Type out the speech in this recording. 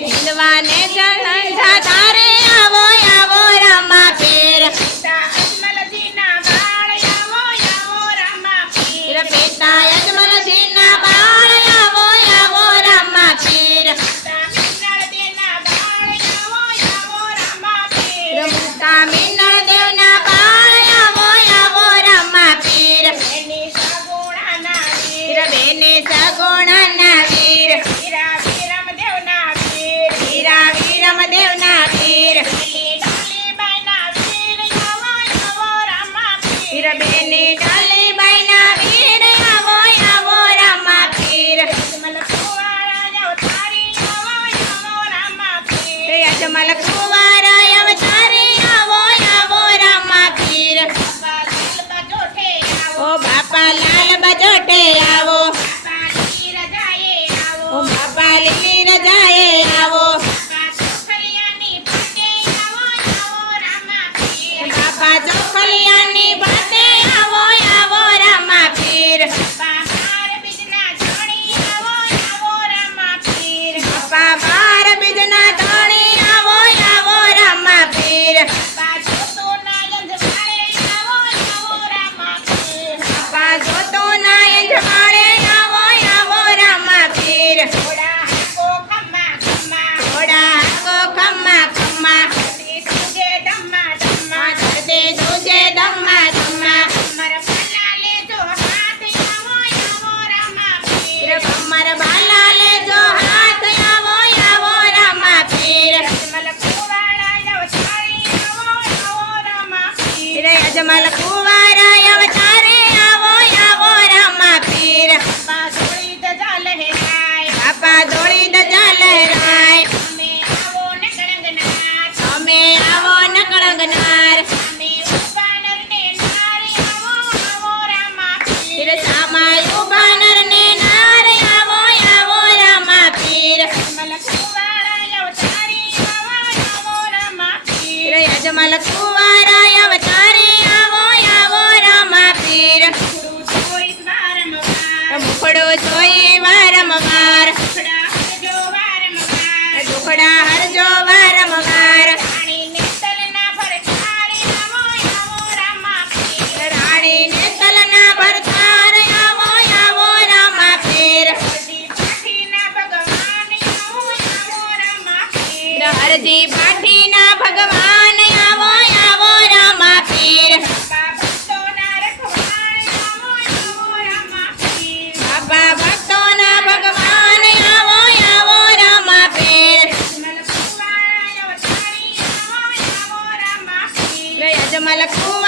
હિંદવાને જલંધા તારે આવો આવો રમા પીર પિતા અજમલજીના બાળ આવો આવો રમા પીર પિતા અજમલજીના બાળ આવો આવો રમા પીર પિતા મિનળ દેવના બાળ આવો આવો રમા પીર બેની સગુણાના વીર બેની સગુણાના વીર વીરા વીરમ દેવના વીર વીરા વીરમ દેવના વીર બેની ડાલીબાઈના વીર આવો આવો રમા પીર બેની ડાલીબાઈના વીર આવો આવો રમા પીર અજમલ કુંવારા અવતારી આવો આવો રમા પીર અજમલ કુંવારા અવતારી આવો આવો રમા પીર ઓ બાપા લાલ બજોટે આવો ઓ બાપા લીલી રજાએ આવો બાપા ચોખલિયાની બાતે આવો આવો રમા પીર બાપા બાર બીજના ધણી આવો આવો રમા પીર બાપા બાર બીજના ધણી આવો આવો રમા પીર બાપા જોતો ના અંજવાળે આવો આવો રમા પીર બાપા જોતો ના અંજવાળે આવો આવો રમા પીર ઘોડા હાકો ખમ્મા ખમ્મા ઘોડા હાકો ખમ્મા ખમ્મા ધરતી સુજે ધમ્મા ધમ્મા ધરતી સુજે ધમ્મા ધમ્મા કમર બાલા લેજો હાથ આવો આવો રમા પીર કમર બાલા લેજો હાથ આવો આવો રમા પીર અજમલ કુંવારા અવતારી આવો આવો રમા પીર અજમલ કુંવારા અવતારી આવો આવો રમા પીર બાપા ધોળી ધજા લહેરાય બાપા ધોળી ધજા લહેરાય અમે આવો નકળંગનાર અમે આવો નકળંગનાર અમે ઉપાનર ને નાર આવો આવો રમા પીર સામાય ઉપાનર ને નાર આવો આવો રમા પીર અજમલ કુંવારા અવતારી આવો આવો રમા પીર અજમલ કુંવારા અવતારી આવો આવો રમા પીર મુખડો જોઈ વારંવાર દુખડા હરજો વારંવાર રાણીને તલના ભરતાર આવો આવો રમા પીર રાણીને તલના ભરતાર આવો આવો રમા પીર હરજી પાઠીના ભગવાન આવો આવો રમા પીર હરજી પાઠીના ભગવાન આવો આવો રમા પીર બાપા ભક્તોના રખવાળ આવો આવો રમા પીર બાપા ભક્તોના ભગવાન આવો આવો રમા પીર અજમલ કુંવારા અવતારી આવો આવો રમા પીર અજમલ કુંવારા